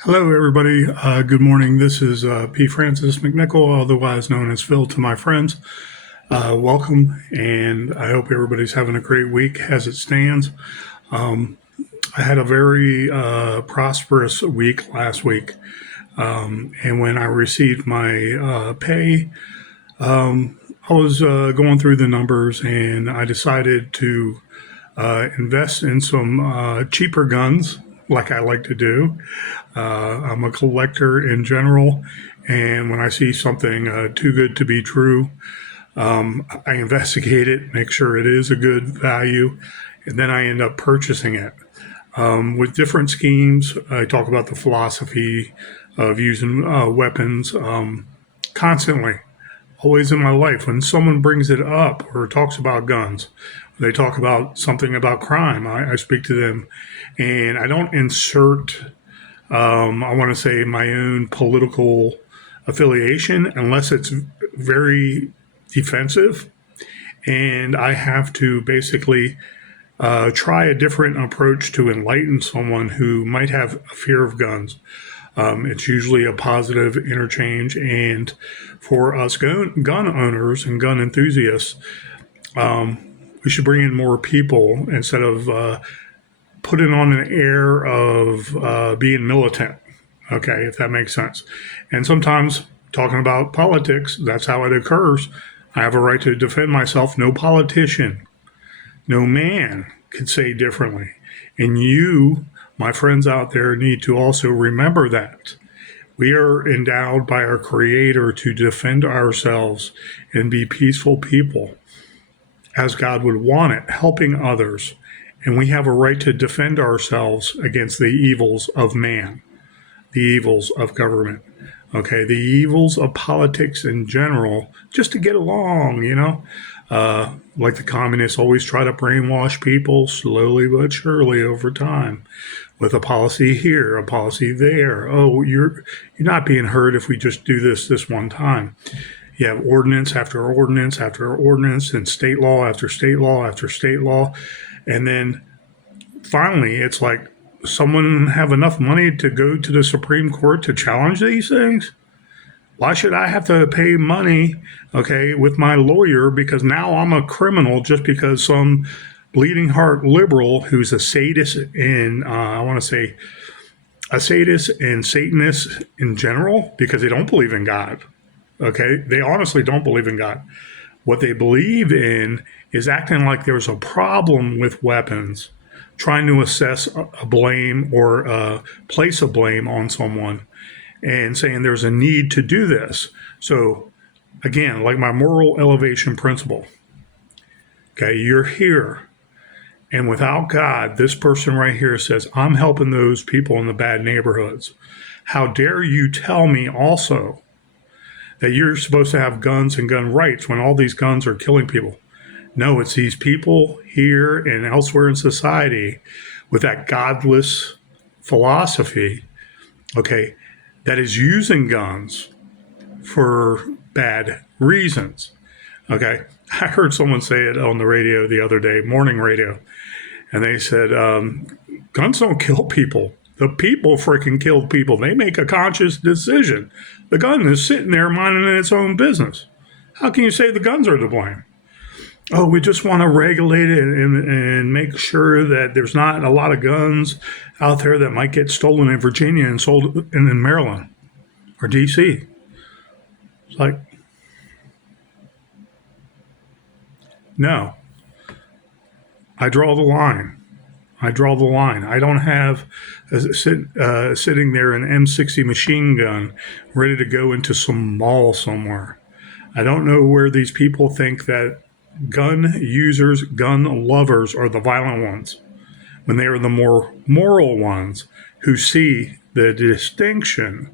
Hello, everybody. Good morning. This is P. Francis McNichol, otherwise known as Phil to my friends. Welcome, and I hope everybody's having a great week as it stands. I had a very prosperous week last week, and when I received my pay, I was going through the numbers and I decided to invest in some cheaper guns, like I like to do. I'm a collector in general, and when I see something too good to be true, I investigate it, make sure it is a good value, and then I end up purchasing it. With different schemes, I talk about the philosophy of using weapons constantly, always in my life. When someone brings it up or talks about guns, they talk about something about crime, I speak to them, and I don't insert I want to say my own political affiliation unless it's very defensive. And I have to basically try a different approach to enlighten someone who might have a fear of guns. It's usually a positive interchange. And for us gun owners and gun enthusiasts, we should bring in more people instead of putting on an air of being militant. Okay, if that makes sense. And sometimes talking about politics, that's how it occurs. I have a right to defend myself. No politician, no man could say differently. And you, my friends out there, need to also remember that. We are endowed by our Creator to defend ourselves and be peaceful people as God would want it, helping others. And we have a right to defend ourselves against the evils of man, the evils of government, okay, the evils of politics in general, just to get along, like the communists always try to brainwash people slowly but surely over time with a policy here, a policy there. Oh, you're not being heard if we just do this one time. You have ordinance after ordinance after ordinance and state law after state law after state law. And then finally, it's like someone have enough money to go to the Supreme Court to challenge these things? Why should I have to pay money, okay, with my lawyer because now I'm a criminal just because some bleeding heart liberal who's a sadist and I want to say a sadist and Satanist in general because they don't believe in God. Okay, they honestly don't believe in God. What they believe in is acting like there's a problem with weapons, trying to assess a blame or place a blame on someone and saying there's a need to do this. So, again, like my moral elevation principle, okay, you're here. And without God, this person right here says, I'm helping those people in the bad neighborhoods. How dare you tell me also that you're supposed to have guns and gun rights when all these guns are killing people? No, it's these people here and elsewhere in society with that godless philosophy, okay, that is using guns for bad reasons. Okay. I heard someone say it on the radio the other day, morning radio, and they said, guns don't kill people. The people freaking killed people. They make a conscious decision. The gun is sitting there minding its own business. How can you say the guns are to blame? Oh, we just want to regulate it and make sure that there's not a lot of guns out there that might get stolen in Virginia and sold in Maryland or D.C. It's like, no, I draw the line. I draw the line. I don't have sitting there an M60 machine gun ready to go into some mall somewhere. I don't know where these people think that gun users, gun lovers are the violent ones when they are the more moral ones who see the distinction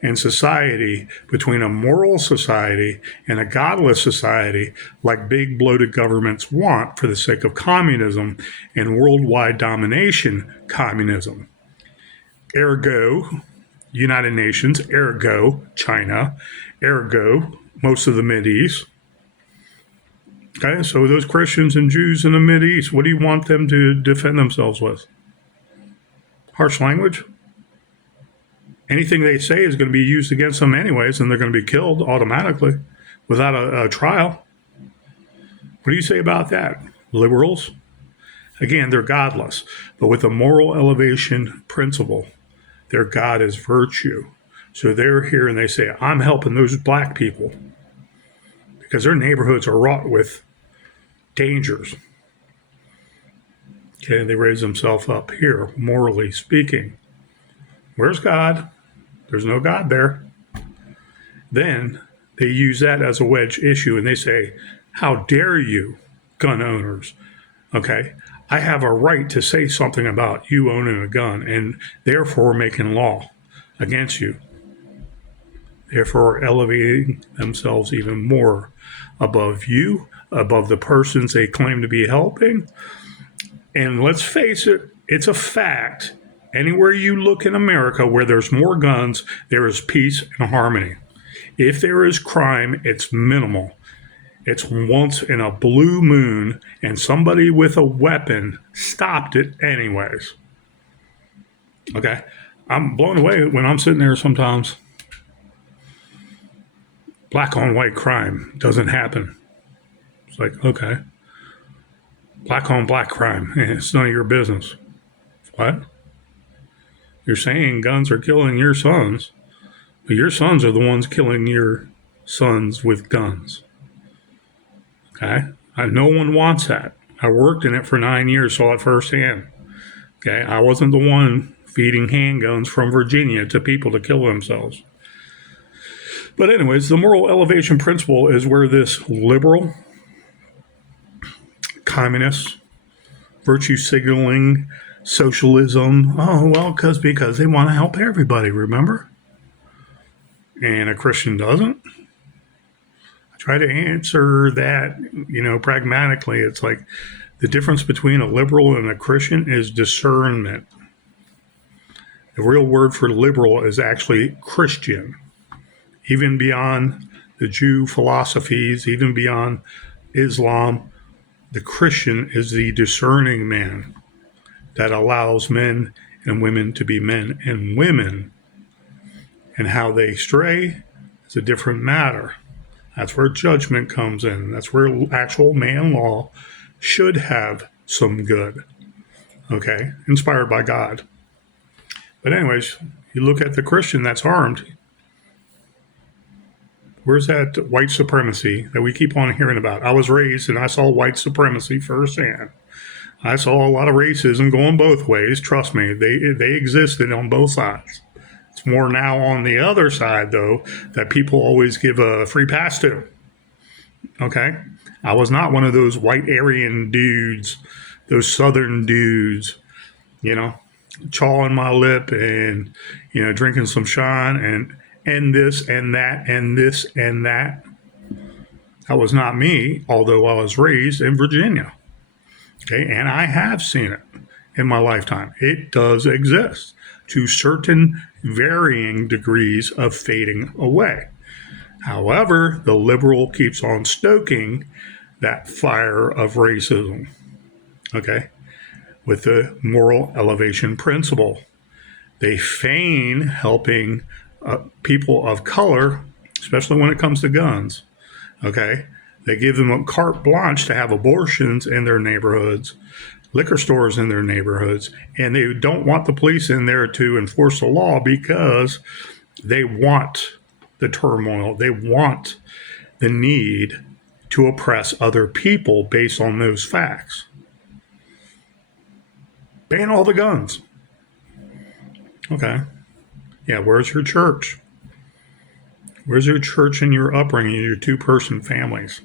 in society between a moral society and a godless society like big bloated governments want for the sake of communism and worldwide domination communism. Ergo, United Nations, ergo, China, ergo, most of the Mideast. Okay, so those Christians and Jews in the Mideast, what do you want them to defend themselves with? Harsh language? anything they say is going to be used against them anyways, and they're going to be killed automatically without a trial. What do you say about that? Liberals? Again, they're godless, but with a moral elevation principle, their God is virtue. So they're here and they say, I'm helping those black people because their neighborhoods are wrought with dangers. Okay, they raise themselves up here, morally speaking. Where's God? There's no God there. Then they use that as a wedge issue and they say, how dare you, gun owners? Okay, I have a right to say something about you owning a gun and therefore making law against you. Therefore elevating themselves even more above you, above the persons they claim to be helping. And let's face it, it's a fact. Anywhere you look in America where there's more guns, there is peace and harmony. If there is crime, it's minimal. It's once in a blue moon, and somebody with a weapon stopped it anyways. Okay? I'm blown away when I'm sitting there sometimes. Black on white crime doesn't happen. It's like, okay. Black on black crime, it's none of your business. What? You're saying guns are killing your sons, but your sons are the ones killing your sons with guns. Okay? No one wants that. I worked in it for 9 years, saw it firsthand. Okay? I wasn't the one feeding handguns from Virginia to people to kill themselves. But anyways, the moral elevation principle is where this liberal, communist, virtue signaling, socialism, because they want to help everybody, remember? And a Christian doesn't. I try to answer that, pragmatically. It's like the difference between a liberal and a Christian is discernment. The real word for liberal is actually Christian. Even beyond the Jew philosophies, even beyond Islam, the Christian is the discerning man that allows men and women to be men and women. And how they stray is a different matter. That's where judgment comes in. That's where actual man law should have some good. Okay? Inspired by God. But anyways, you look at the Christian that's armed. Where's that white supremacy that we keep on hearing about? I was raised and I saw white supremacy firsthand. I saw a lot of racism going both ways. Trust me, they existed on both sides. It's more now on the other side, though, that people always give a free pass to. Okay? I was not one of those white Aryan dudes, those southern dudes, chawing my lip and, drinking some shine and this and that and this and that. That was not me, although I was raised in Virginia. Okay, and I have seen it in my lifetime. It does exist to certain varying degrees of fading away. However, the liberal keeps on stoking that fire of racism, okay, with the moral elevation principle. They feign helping people of color, especially when it comes to guns, okay? They give them a carte blanche to have abortions in their neighborhoods, liquor stores in their neighborhoods, and they don't want the police in there to enforce the law because they want the turmoil. They want the need to oppress other people based on those facts. Ban all the guns. Okay. Yeah, where's your church? Where's your church and your upbringing, your two-person families?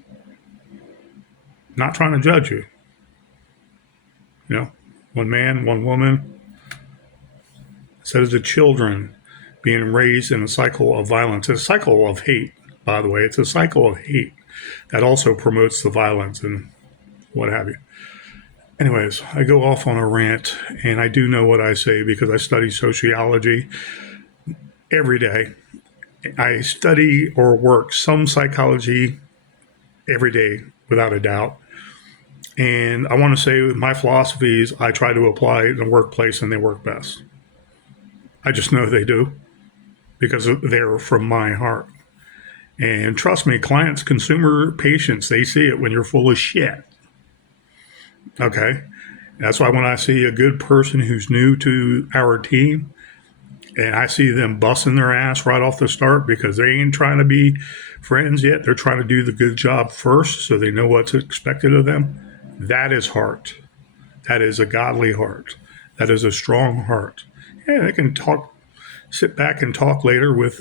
Not trying to judge you. One man, one woman. Instead of the children being raised in a cycle of violence. It's a cycle of hate, by the way. It's a cycle of hate that also promotes the violence and what have you. Anyways, I go off on a rant, and I do know what I say because I study sociology every day. I study or work some psychology every day, without a doubt. And I want to say my philosophies, I try to apply in the workplace and they work best. I just know they do. because they're from my heart. And trust me, clients, consumer patients, they see it when you're full of shit. Okay. That's why when I see a good person who's new to our team and I see them busting their ass right off the start because they ain't trying to be friends yet, they're trying to do the good job first so they know what's expected of them. That is heart. That is a godly heart. That is a strong heart. Yeah, they can talk, sit back and talk later with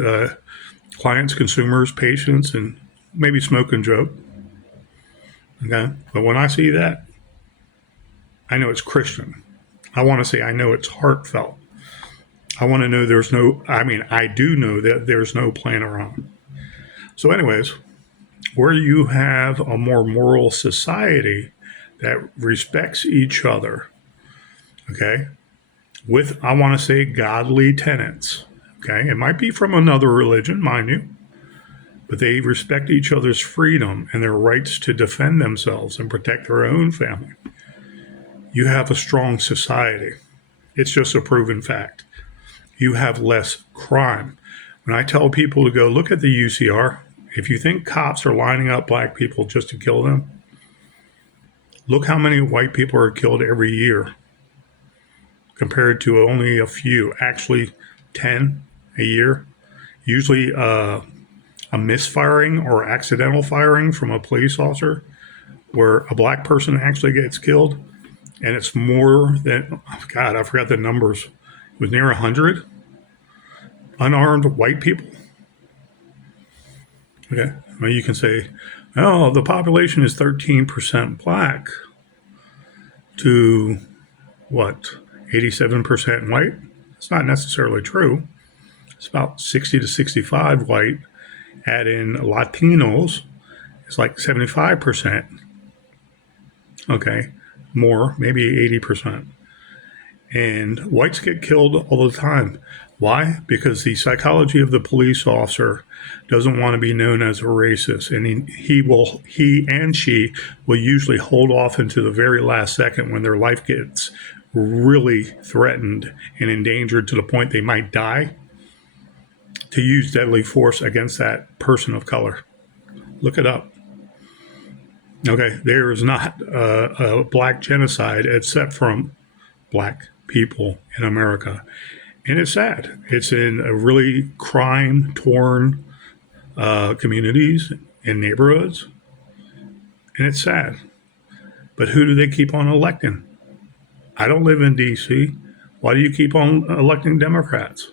clients, consumers, patients, and maybe smoke and joke. Okay. But when I see that, I know it's Christian. I want to say I know it's heartfelt. I want to know I do know that there's no playing around. So, anyways, where you have a more moral society that respects each other, okay, with, I want to say, godly tenets, okay, it might be from another religion, mind you, but they respect each other's freedom and their rights to defend themselves and protect their own family. You have a strong society. It's just a proven fact. You have less crime. When I tell people to go look at the UCR, if you think cops are lining up black people just to kill them, look how many white people are killed every year compared to only a few, actually 10 a year. Usually a misfiring or accidental firing from a police officer where a black person actually gets killed. And it's more than, God, I forgot the numbers. It was near 100 unarmed white people. Okay. Well, you can say, oh, the population is 13% black to what, 87% white? It's not necessarily true. It's about 60 to 65 white. Add in Latinos, it's like 75%. Okay. More, maybe 80%. And whites get killed all the time. Why? Because the psychology of the police officer doesn't want to be known as a racist, and he and she will usually hold off into the very last second when their life gets really threatened and endangered to the point they might die, to use deadly force against that person of color. Look it up. Okay, there is not a black genocide except from black people in America. And it's sad. It's in a really crime-torn communities and neighborhoods. And it's sad. But who do they keep on electing? I don't live in D.C. Why do you keep on electing Democrats?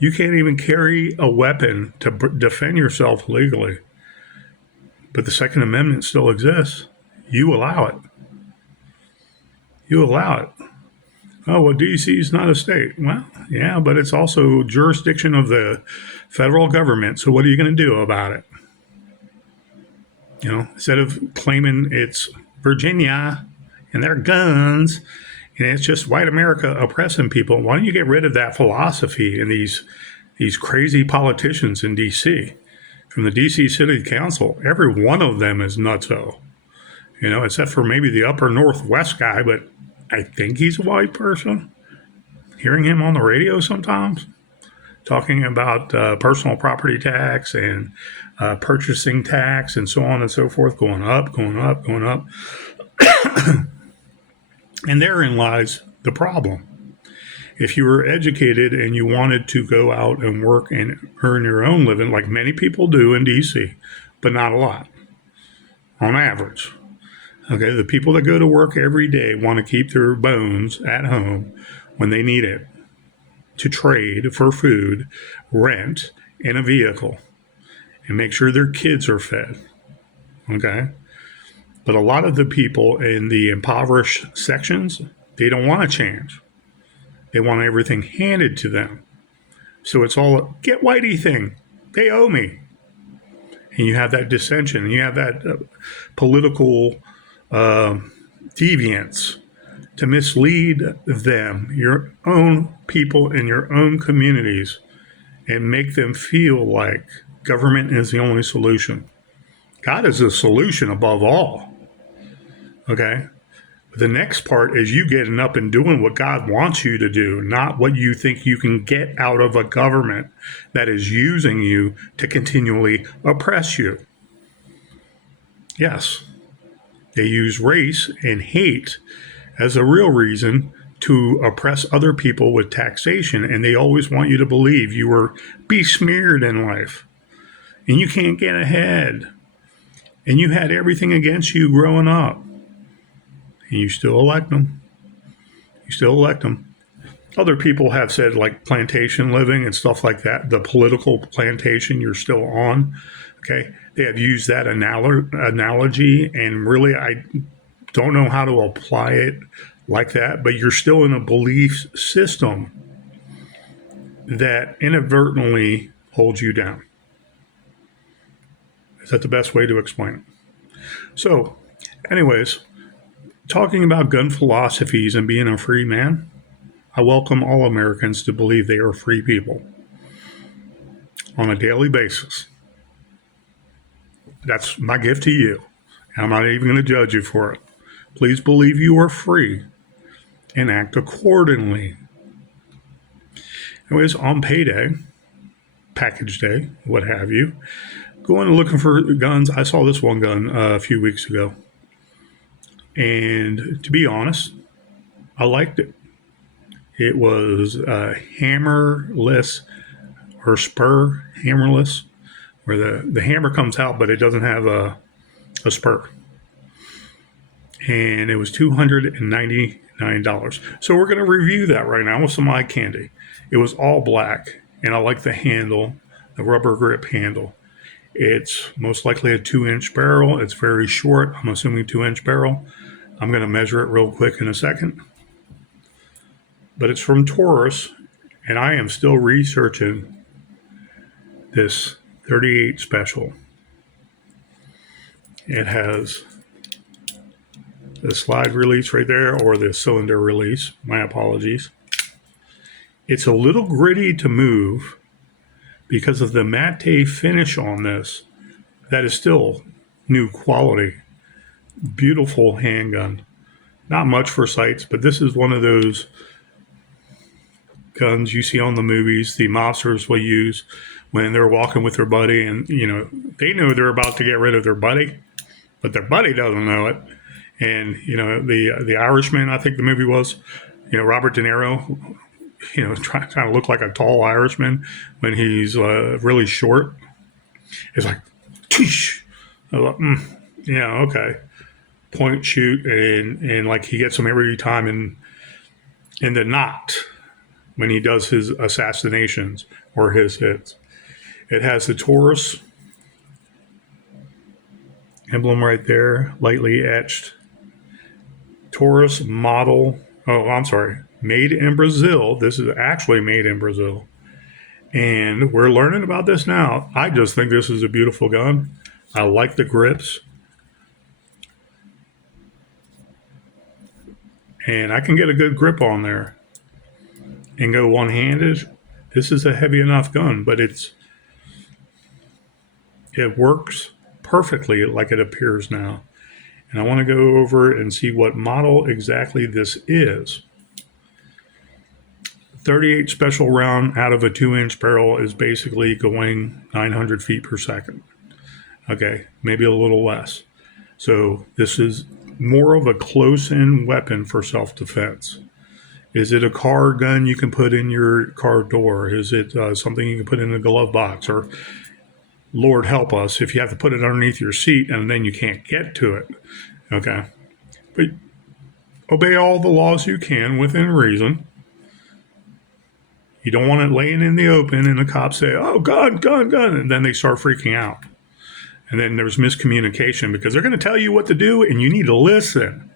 You can't even carry a weapon to defend yourself legally. But the Second Amendment still exists. You allow it. You allow it. Oh, well, D.C. is not a state. Well, yeah, but it's also jurisdiction of the federal government. So what are you going to do about it? You know, instead of claiming it's Virginia and their guns and it's just white America oppressing people, why don't you get rid of that philosophy and these crazy politicians in D.C.? From the D.C. City Council, every one of them is nutso. You know, except for maybe the upper Northwest guy, but I think he's a white person. Hearing him on the radio sometimes, talking about personal property tax and purchasing tax and so on and so forth, going up, going up, going up. And therein lies the problem. If you were educated and you wanted to go out and work and earn your own living, like many people do in D.C., but not a lot, on average. Okay, the people that go to work every day want to keep their bones at home when they need it to trade for food, rent, and a vehicle, and make sure their kids are fed. Okay? But a lot of the people in the impoverished sections, they don't want to change. They want everything handed to them. So it's all a get whitey thing. They owe me. And you have that dissension. And you have that political deviance to mislead them, your own people in your own communities, and make them feel like government is the only solution. God is the solution above all. Okay? The next part is you getting up and doing what God wants you to do, not what you think you can get out of a government that is using you to continually oppress you. Yes, they use race and hate as a real reason to oppress other people with taxation, and they always want you to believe you were besmeared in life and you can't get ahead and you had everything against you growing up, and you still elect them. You still elect them. Other people have said, like plantation living and stuff like that, the political plantation you're still on. Okay, they have used that analogy, and really, I don't know how to apply it like that, but you're still in a belief system that inadvertently holds you down. Is that the best way to explain it? So, anyways, talking about gun philosophies and being a free man, I welcome all Americans to believe they are free people on a daily basis. That's my gift to you. I'm not even going to judge you for it. Please believe you are free and act accordingly. Anyways, on payday, package day, what have you, going and looking for guns. I saw this one gun a few weeks ago. And to be honest, I liked it. It was hammerless or spur hammerless, where the hammer comes out, but it doesn't have a spur. And it was $299. So we're going to review that right now with some eye candy. It was all black, and I like the handle, the rubber grip handle. It's most likely a 2-inch barrel. It's very short. I'm assuming 2-inch barrel. I'm going to measure it real quick in a second. But it's from Taurus, and I am still researching this 38 special. It has the slide release right there, or the cylinder release. My apologies. It's a little gritty to move because of the matte finish on this. That is still new quality. Beautiful handgun. Not much for sights, but this is one of those guns you see on the movies the mobsters will use when they're walking with their buddy, and they know they're about to get rid of their buddy, but their buddy doesn't know it. And the Irishman, I think the movie was, Robert De Niro, trying to look like a tall Irishman when he's really short. It's like, Tish! Yeah, okay. Point, shoot, and like he gets them every time in the knot when he does his assassinations or his hits. It has the Taurus emblem right there, lightly etched. Taurus model, made in Brazil. This is actually made in Brazil. And we're learning about this now. I just think this is a beautiful gun. I like the grips. And I can get a good grip on there and go one-handed. This is a heavy enough gun, but it works perfectly like it appears now. And I want to go over and see what model exactly this is. 38 special round out of a 2-inch barrel is basically going 900 feet per second. Okay, maybe a little less. So this is more of a close-in weapon for self-defense. Is it a car gun you can put in your car door? Is it something you can put in a glove box? Or, Lord help us, if you have to put it underneath your seat and then you can't get to it. Okay. But obey all the laws you can within reason. You don't want it laying in the open and the cops say, oh, gun, and then they start freaking out. And then there's miscommunication because they're going to tell you what to do and you need to listen.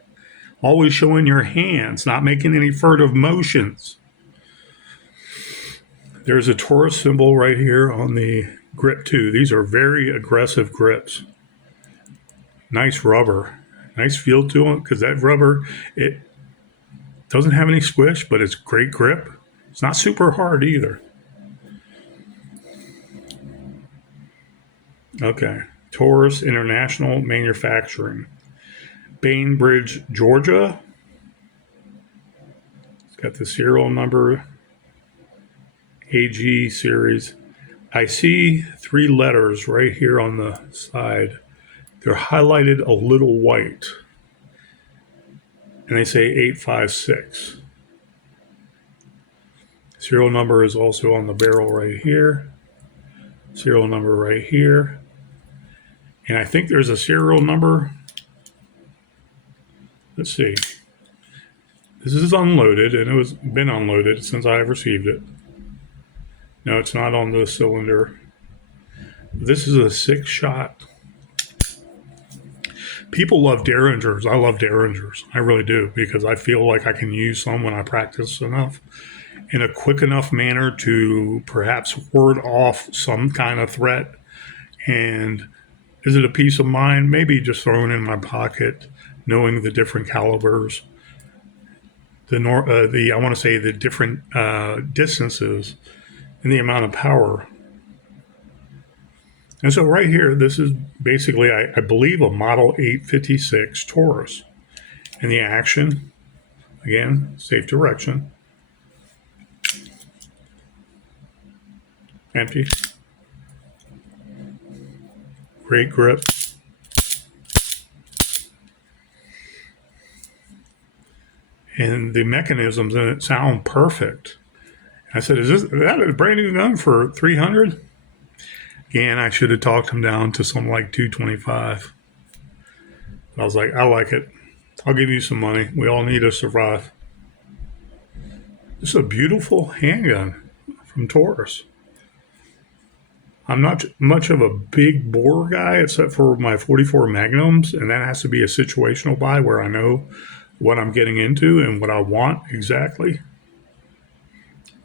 Always showing your hands, not making any furtive motions. There's a Taurus symbol right here on the grip too. These are very aggressive grips. Nice rubber. Nice feel to them because that rubber, it doesn't have any squish, but it's great grip. It's not super hard either. Okay. Taurus International Manufacturing. Bainbridge, Georgia. It's got the serial number, AG series. I see 3 letters right here on the side. They're highlighted a little white, and they say 856. Serial number is also on the barrel right here. Serial number right here. And I think there's a serial number. Let's see. This is unloaded, and it was been unloaded since I received it. No, it's not on the cylinder. This is a 6-shot. People love Derringers. I love Derringers. I really do, because I feel like I can use some when I practice enough in a quick enough manner to perhaps ward off some kind of threat. And is it a peace of mind? Maybe just throwing it in my pocket, knowing the different calibers, I want to say the different distances and the amount of power. And so right here, this is basically, I believe, a Model 856 Taurus. And the action, again, safe direction. Empty. Great grip. And the mechanisms in it sound perfect. I said, is that a brand new gun for $300? Again, I should have talked him down to something like $225. I was like, I like it. I'll give you some money. We all need to survive. This is a beautiful handgun from Taurus. I'm not much of a big bore guy except for my 44 Magnums, and that has to be a situational buy where I know what I'm getting into and what I want exactly.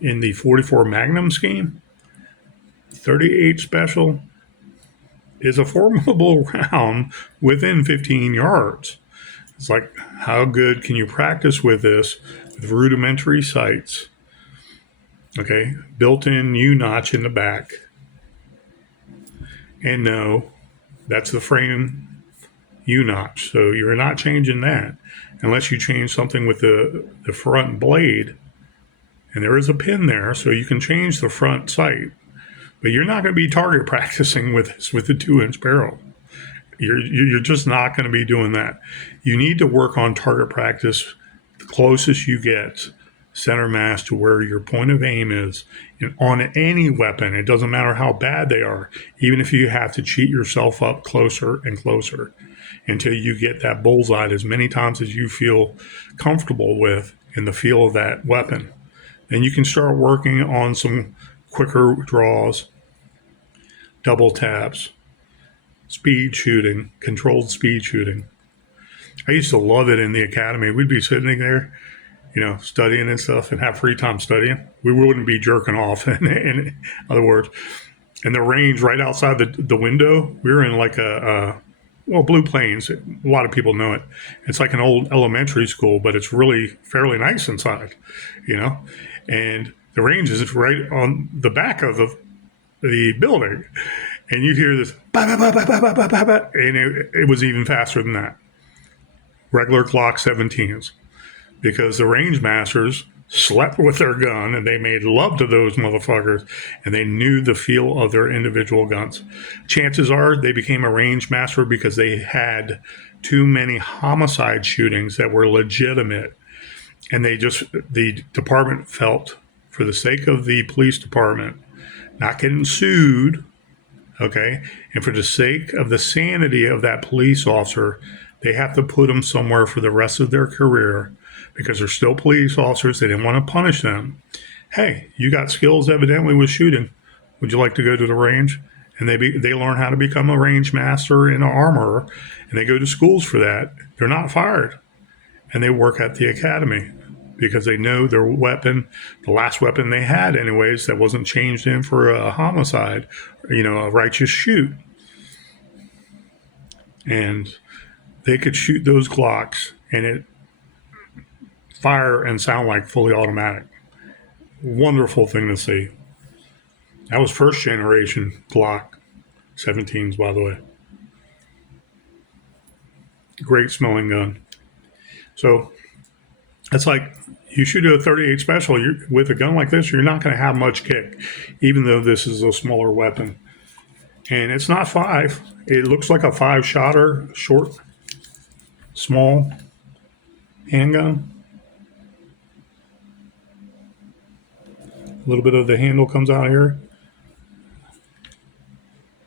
In the 44 Magnum scheme, 38 Special is a formidable round within 15 yards. It's like, how good can you practice with this with rudimentary sights? Okay, built-in U-notch in the back. And no, that's the frame U-notch. So you're not changing that unless you change something with the front blade. And there is a pin there, so you can change the front sight. But you're not going to be target practicing with this with the 2-inch barrel. You're just not going to be doing that. You need to work on target practice the closest you get center mass to where your point of aim is. And on any weapon, it doesn't matter how bad they are, even if you have to cheat yourself up closer and closer until you get that bullseye as many times as you feel comfortable with in the feel of that weapon. Then you can start working on some quicker draws, double taps, speed shooting, controlled speed shooting. I used to love it in the academy. We'd be sitting there, studying and stuff and have free time studying. We wouldn't be jerking off, in other words. And the range right outside the window, we were in like Blue Plains. A lot of people know it. It's like an old elementary school, but it's really fairly nice inside, And the range is right on the back of the building. And you hear this, bah, bah, bah, bah, bah, bah, bah, bah, and it was even faster than that. Regular Glock 17s. Because the range masters slept with their gun and they made love to those motherfuckers and they knew the feel of their individual guns. Chances are they became a range master because they had too many homicide shootings that were legitimate. And the department felt, for the sake of the police department, not getting sued, okay, and for the sake of the sanity of that police officer, they have to put them somewhere for the rest of their career because they're still police officers. They didn't want to punish them. Hey, you got skills evidently with shooting. Would you like to go to the range? And they learn how to become a range master and an armorer, and they go to schools for that. They're not fired, and they work at the academy because they know their weapon, the last weapon they had anyways, that wasn't changed in for a homicide, a righteous shoot. And they could shoot those Glocks and it fire and sound like fully automatic. Wonderful thing to see. That was first generation Glock 17s, by the way. Great smelling gun. So it's like you shoot a 38 special with a gun like this, you're not going to have much kick, even though this is a smaller weapon. And it's not five. It looks like a five-shotter, short, small handgun. A little bit of the handle comes out here.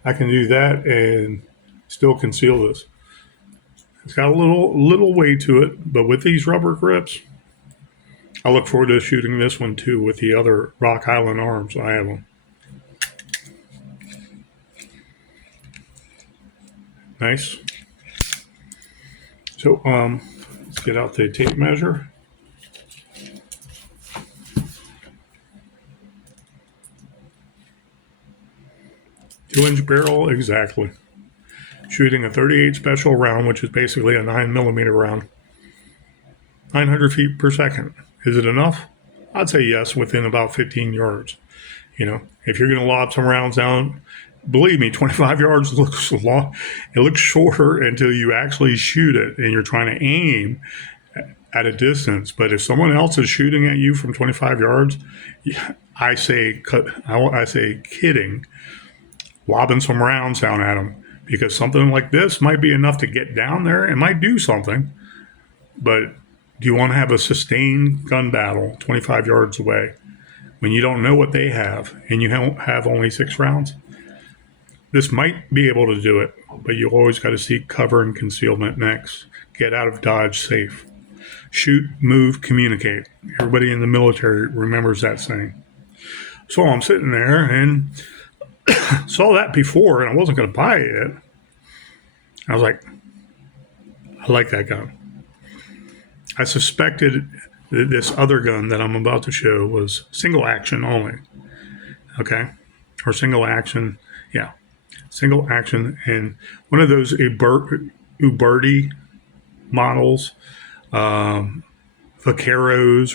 I can do that and still conceal this. It's got a little weight to it, but with these rubber grips, I look forward to shooting this one too with the other Rock Island arms. I have them. Nice. So let's get out the tape measure. 2-inch barrel exactly. Shooting a 38 special round, which is basically a 9mm round. 900 feet per second. Is it enough? I'd say yes, within about 15 yards. If you're going to lob some rounds down, believe me, 25 yards looks long. It looks shorter until you actually shoot it and you're trying to aim at a distance. But if someone else is shooting at you from 25 yards, I say kidding, lobbing some rounds down at them, because something like this might be enough to get down there and might do something. But do you want to have a sustained gun battle 25 yards away when you don't know what they have and you have only 6 rounds? This might be able to do it, but you always got to seek cover and concealment next. Get out of Dodge safe. Shoot, move, communicate. Everybody in the military remembers that saying. So I'm sitting there and saw that before, and I wasn't going to buy it. I was like, I like that gun. I suspected that this other gun that I'm about to show was single action only. Okay? Or single action. Yeah. Single action. And one of those Uberti models, Vaqueros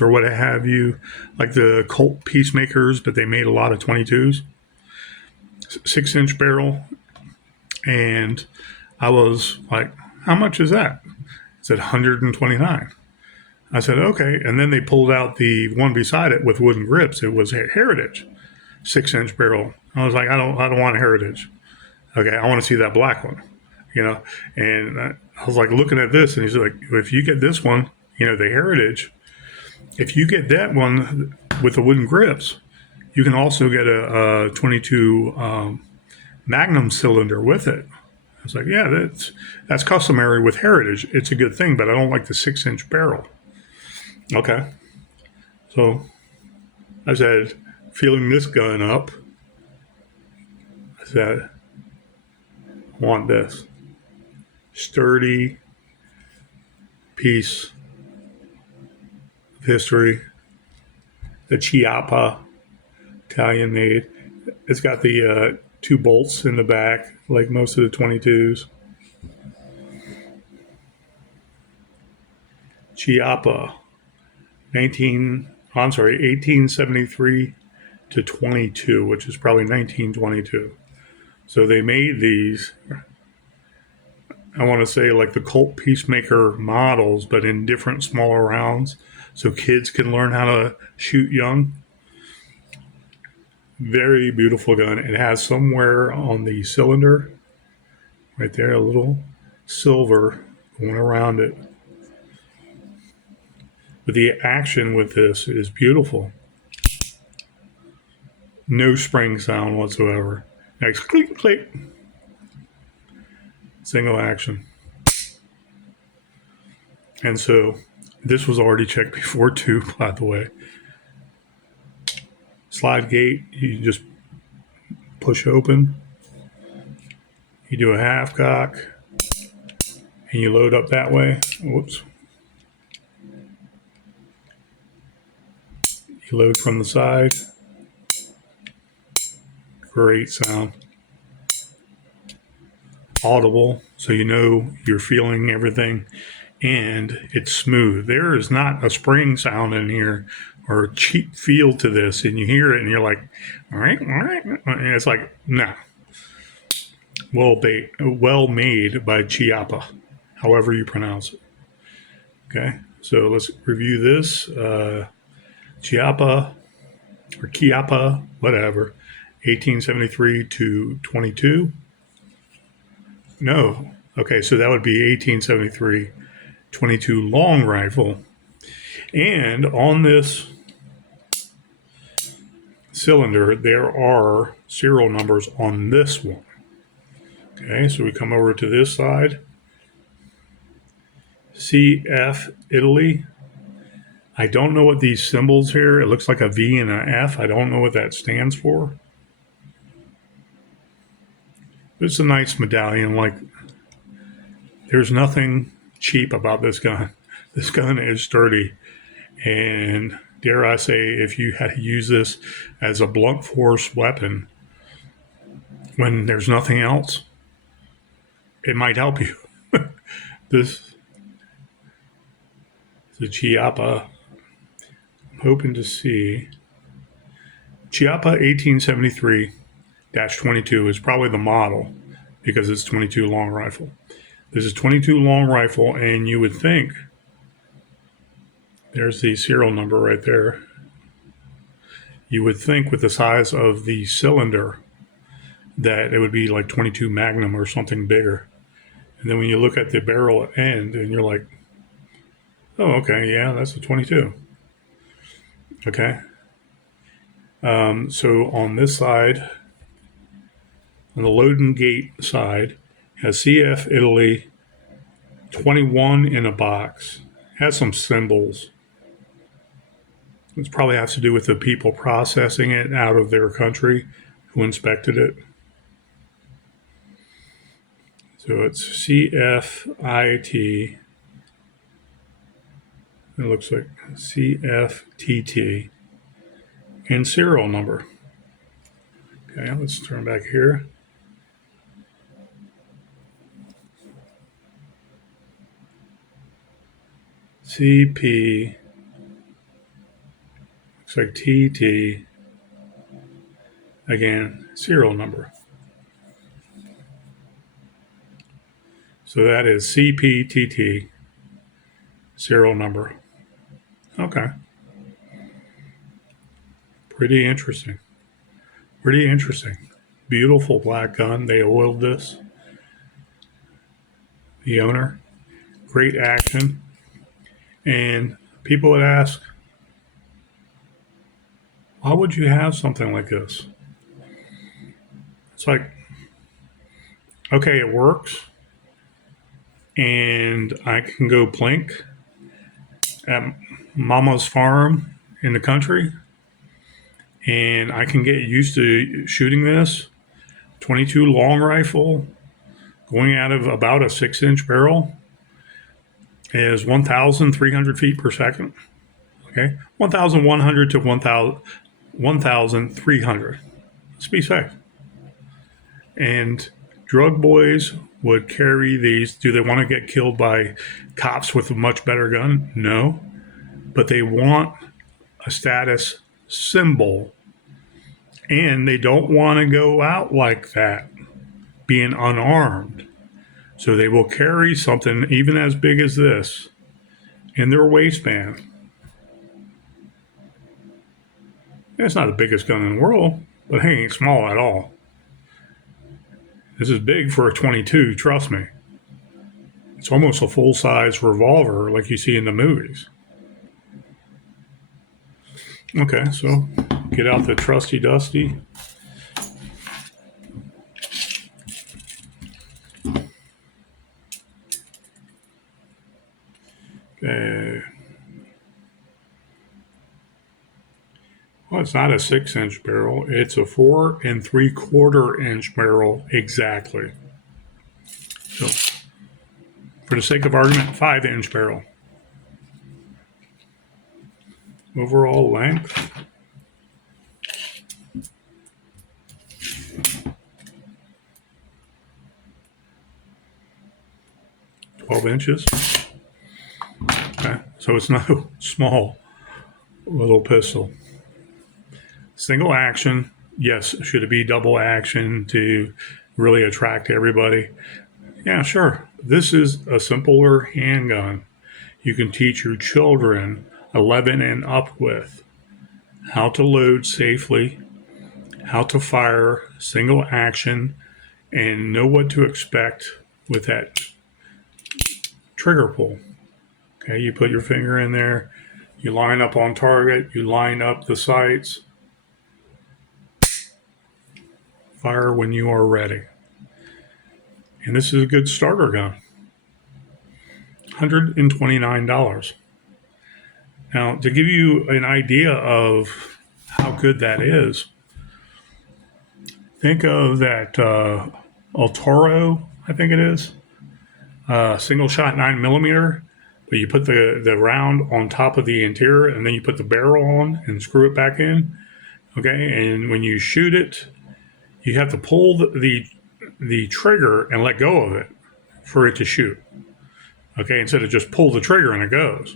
or what have you, like the Colt Peacemakers, but they made a lot of 22s. 6-inch barrel. And I was like, how much is that? It said 129. I said, okay. And then they pulled out the one beside it with wooden grips. It was a Heritage 6-inch barrel. I was like, I don't want a Heritage. Okay, I want to see that black one, And I was like looking at this, and he's like, if you get this one, the Heritage, if you get that one with the wooden grips, you can also get a 22 Magnum cylinder with it. I was like, yeah, that's customary with Heritage. It's a good thing, but I don't like the 6-inch barrel. Okay. So I said, feeling this gun up, I said, I want this sturdy piece of history. The Chiappa, Italian made. It's got the 2 bolts in the back, like most of the 22s. Chiappa, 1873 to 22, which is probably 1922. So they made these, I want to say like the Colt Peacemaker models, but in different smaller rounds, so kids can learn how to shoot young. Very beautiful gun. It has somewhere on the cylinder, right there, a little silver going around it. But the action with this is beautiful. No spring sound whatsoever. Next, click, click. Single action. And so this was already checked before too, by the way. Slide gate, you just push open. You do a half cock and you load up that way. Whoops. You load from the side. Great sound. Audible, so you know you're feeling everything, and it's smooth. There is not a spring sound in here or a cheap feel to this, and you hear it and you're like, all right, and it's like, nah. Well made by Chiappa. however you pronounce it. Okay, so let's review this. Chiappa or Chiappa, whatever, 1873 to 22. No. Okay, so that would be 1873 22 long rifle. And on this cylinder, there are serial numbers on this one. Okay, so we come over to this side. CF Italy. I don't know what these symbols here. It looks like a V and an F. I don't know what that stands for. It's a nice medallion. Like, there's nothing cheap about this gun. This gun is sturdy. And dare I say, if you had to use this as a blunt force weapon when there's nothing else, it might help you. This is a Chiappa. I'm hoping to see. Chiappa 1873-22 is probably the model because it's 22 long rifle. This is 22 long rifle, and you would think, there's the serial number right there. You would think with the size of the cylinder that it would be like 22 Magnum or something bigger. And then when you look at the barrel end and you're like, oh, okay, yeah, that's a 22. Okay. So on this side, on the loading gate side, has CF Italy 21 in a box. Has some symbols. It probably has to do with the people processing it out of their country who inspected it. So it's CFIT. It looks like CFTT and serial number. Okay, let's turn back here. CP, looks like TT, again, serial number. So that is CPTT, serial number. Okay. Pretty interesting. Pretty interesting. Beautiful black gun. They oiled this. The owner. Great action. And people would ask, why would you have something like this? It's like, okay, it works. And I can go plink at mama's farm in the country. And I can get used to shooting this 22 long rifle going out of about a 6-inch barrel is 1,300 feet per second. Okay, 1,100 to 1,300. Let's be safe. And drug boys would carry these. Do they want to get killed by cops with a much better gun? No. But they want a status symbol. And they don't want to go out like that, being unarmed. So they will carry something even as big as this in their waistband. It's not the biggest gun in the world, but it ain't small at all. This is big for a 22, trust me. It's almost a full-size revolver like you see in the movies. Okay, so get out the trusty dusty. Okay. Well, it's not a 6-inch barrel. It's a 4 3/4-inch barrel exactly. So, for the sake of argument, 5-inch barrel. Overall length. $12 inches. Okay, so it's no small little pistol. Single action, yes. Should it be double action to really attract everybody? Yeah, sure. This is a simpler handgun you can teach your children 11 and up with how to load safely, how to fire single action, and know what to expect with that trigger pull. Okay, you put your finger in there, you line up on target, you line up the sights, fire when you are ready. And this is a good starter gun. $129. Now, to give you an idea of how good that is, think of that Altoro, I think it is, single shot 9 millimeter, but you put the round on top of the interior and then you put the barrel on and screw it back in. Okay, and when you shoot it, you have to pull the trigger and let go of it for it to shoot. Okay, instead of just pull the trigger and it goes.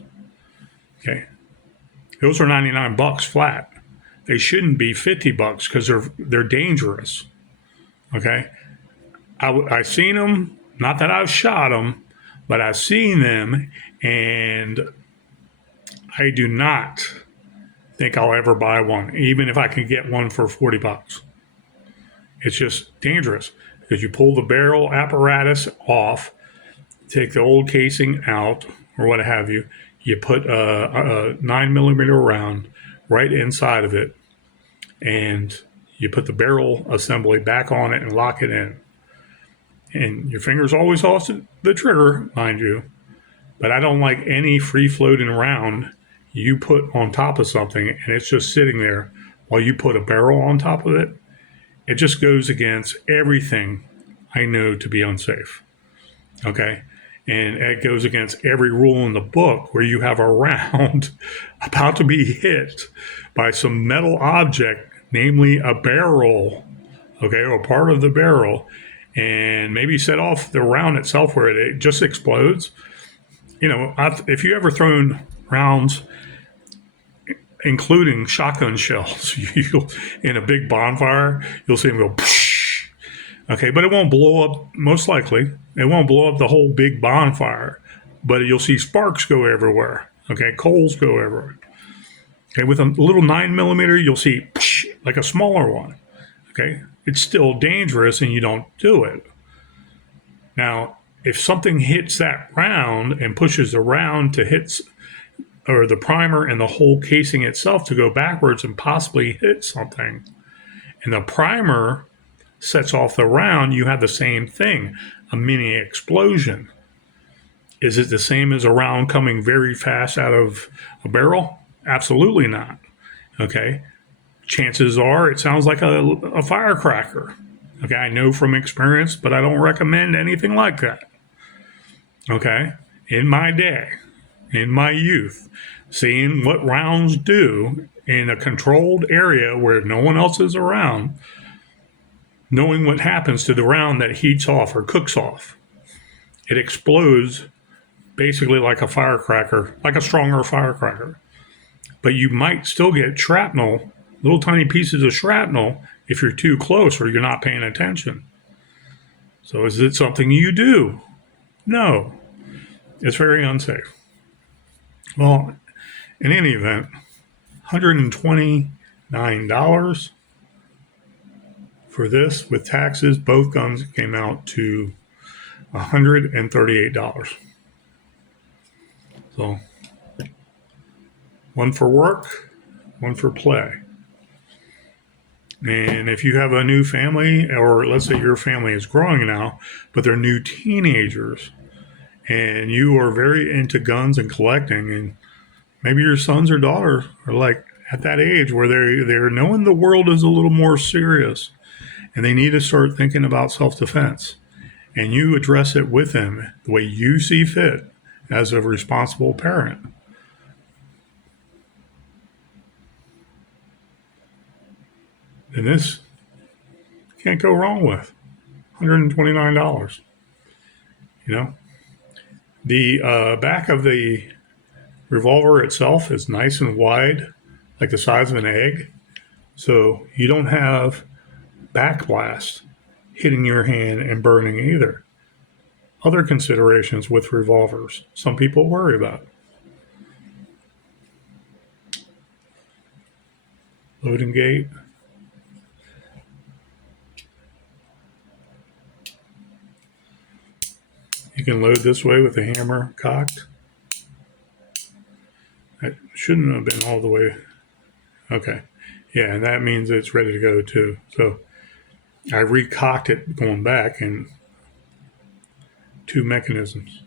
Okay, those are $99 flat. They shouldn't be $50 because they're dangerous. Okay, I've seen them. Not that I've shot them, but I've seen them, and I do not think I'll ever buy one, even if I can get one for $40. It's just dangerous because you pull the barrel apparatus off, take the old casing out or what have you. You put a 9 millimeter round right inside of it, and you put the barrel assembly back on it and lock it in. And your finger's always off the trigger, mind you, but I don't like any free floating round you put on top of something and it's just sitting there while you put a barrel on top of it. It just goes against everything I know to be unsafe. Okay. And it goes against every rule in the book where you have a round about to be hit by some metal object, namely a barrel, okay, or part of the barrel, and maybe set off the round itself where it just explodes. You know, if you ever thrown rounds, including shotgun shells, in a big bonfire, you'll see them go, psh. Okay, but it won't blow up, most likely. It won't blow up the whole big bonfire, but you'll see sparks go everywhere. Okay, coals go everywhere. Okay, with a little 9 millimeter, you'll see psh, like a smaller one. Okay, it's still dangerous and you don't do it. Now, if something hits that round and pushes the round to hit, or the primer and the whole casing itself to go backwards and possibly hit something, and the primer sets off the round, you have the same thing, a mini explosion. Is it the same as a round coming very fast out of a barrel? Absolutely not. Okay. Chances are it sounds like a firecracker. Okay. I know from experience, but I don't recommend anything like that. Okay. In my day, in my youth, seeing what rounds do in a controlled area where no one else is around, knowing what happens to the round that heats off or cooks off. It explodes basically like a firecracker, like a stronger firecracker. But you might still get shrapnel, little tiny pieces of shrapnel, if you're too close or you're not paying attention. So is it something you do? No. It's very unsafe. Well, in any event, $129 for this with taxes. Both guns came out to $138. So one for work, one for play. And if you have a new family, or let's say your family is growing now, but they're new teenagers, and you are very into guns and collecting, and maybe your sons or daughters are like at that age where they're knowing the world is a little more serious, and they need to start thinking about self-defense. And you address it with them the way you see fit as a responsible parent. And this can't go wrong with $129. You know, the back of the revolver itself is nice and wide, like the size of an egg. So you don't have backblast hitting your hand and burning either. Other considerations with revolvers some people worry about: loading gate. You can load this way with the hammer cocked. That shouldn't have been all the way. Okay. Yeah, and that means it's ready to go too. So I recocked it going back in two mechanisms.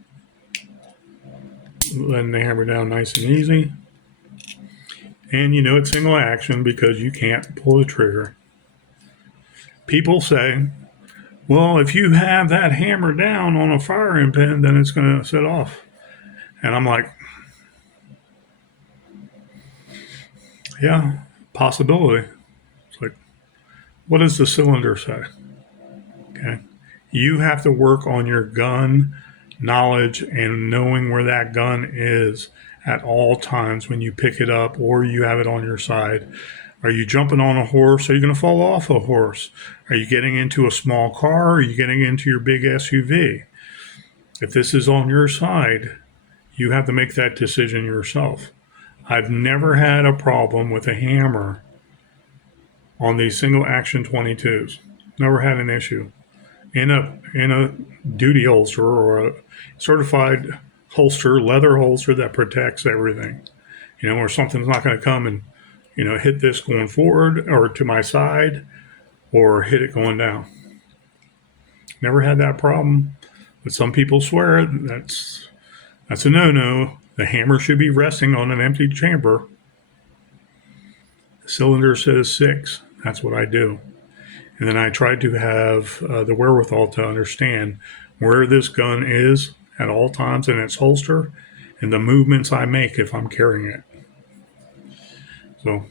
Letting the hammer down nice and easy. And you know it's single action because you can't pull the trigger. People say, well, if you have that hammer down on a firing pin, then it's going to set off. And I'm like, yeah, possibility. It's like, what does the cylinder say? Okay. You have to work on your gun knowledge and knowing where that gun is at all times when you pick it up or you have it on your side. Are you jumping on a horse? Are you going to fall off a horse? Are you getting into a small car? Or are you getting into your big SUV? If this is on your side, you have to make that decision yourself. I've never had a problem with a hammer on these single action 22s. Never had an issue. In a duty holster or a certified holster, leather holster that protects everything. You know, where something's not going to come and, you know, hit this going forward or to my side or hit it going down. Never had that problem. But some people swear that's a no-no. The hammer should be resting on an empty chamber. The cylinder says 6. That's what I do. And then I try to have the wherewithal to understand where this gun is at all times in its holster and the movements I make if I'm carrying it. So,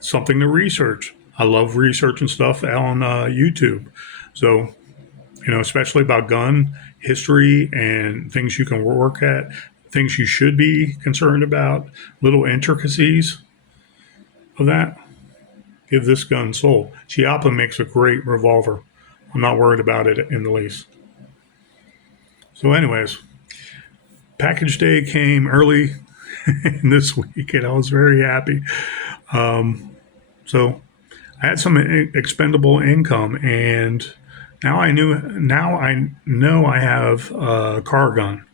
something to research. I love researching stuff on YouTube. So, you know, especially about gun history and things you can work at, things you should be concerned about, little intricacies of that. Give this gun soul. Chiappa makes a great revolver. I'm not worried about it in the least. So, anyways, package day came early this week, and I was very happy. So, I had some expendable income, and now I know I have a car gun.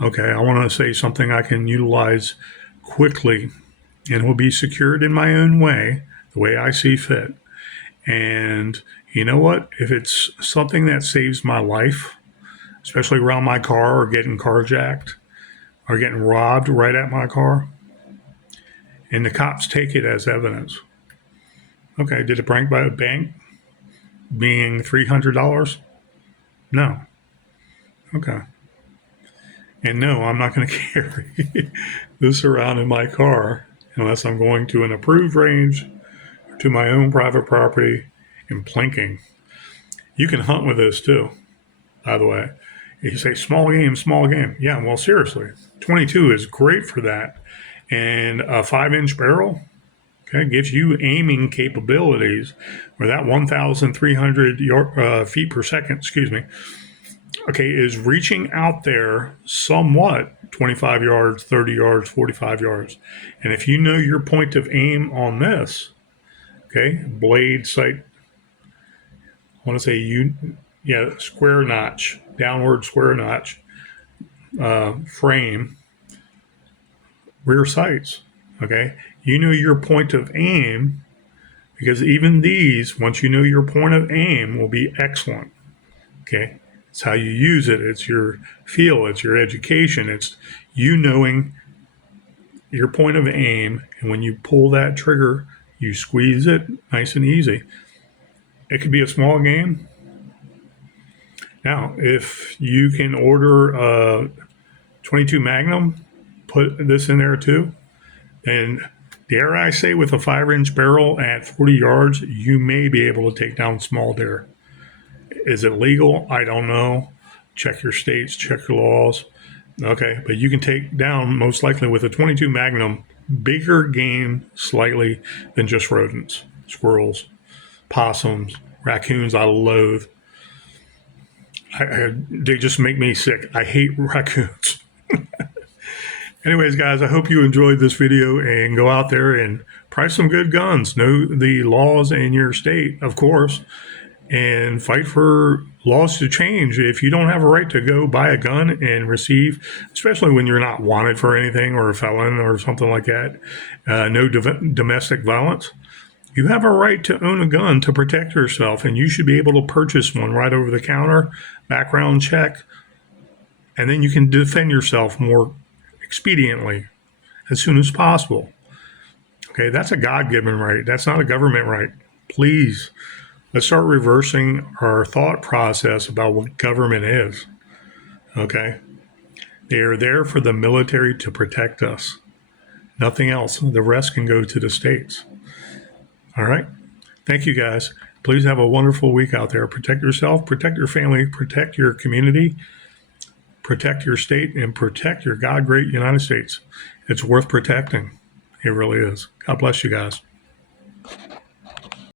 Okay, I want to say something I can utilize quickly, and will be secured in my own way, the way I see fit. And you know what? If it's something that saves my life, especially around my car or getting carjacked or getting robbed right at my car, and the cops take it as evidence. Okay, did it break by a bank being $300? No. Okay. And no, I'm not going to carry this around in my car unless I'm going to an approved range or to my own private property and plinking. You can hunt with this too, by the way. You say small game, small game. Yeah, well, seriously, 22 is great for that. And a 5-inch barrel, okay, gives you aiming capabilities where that 1,300 feet per second, okay, is reaching out there somewhat 25 yards, 30 yards, 45 yards. And if you know your point of aim on this, okay, blade sight, I want to say square notch, downward square notch, frame, rear sights, okay, you know your point of aim because even these, once you know your point of aim, will be excellent, okay. It's how you use it. It's your feel. It's your education. It's you knowing your point of aim. And when you pull that trigger, you squeeze it nice and easy. It could be a small game. Now, if you can order a 22 Magnum, put this in there too. And dare I say, with a 5-inch barrel at 40 yards, you may be able to take down small deer. Is it legal? I don't know. Check your states, check your laws. Okay, but you can take down, most likely with a 22 Magnum, bigger game slightly than just rodents, squirrels, possums, raccoons I loathe. They just make me sick. I hate raccoons. Anyways, guys, I hope you enjoyed this video and go out there and price some good guns. Know the laws in your state, of course, and fight for laws to change. If you don't have a right to go buy a gun and receive, especially when you're not wanted for anything or a felon or something like that, no domestic violence, you have a right to own a gun to protect yourself, and you should be able to purchase one right over the counter, background check, and then you can defend yourself more expediently as soon as possible. Okay, that's a God-given right. That's not a government right. Please, let's start reversing our thought process about what government is. Okay, they are there for the military to protect us. Nothing else. The rest can go to the states. All right. Thank you, guys. Please have a wonderful week out there. Protect yourself, protect your family, protect your community, protect your state, and protect your God great United States. It's worth protecting. It really is. God bless you guys.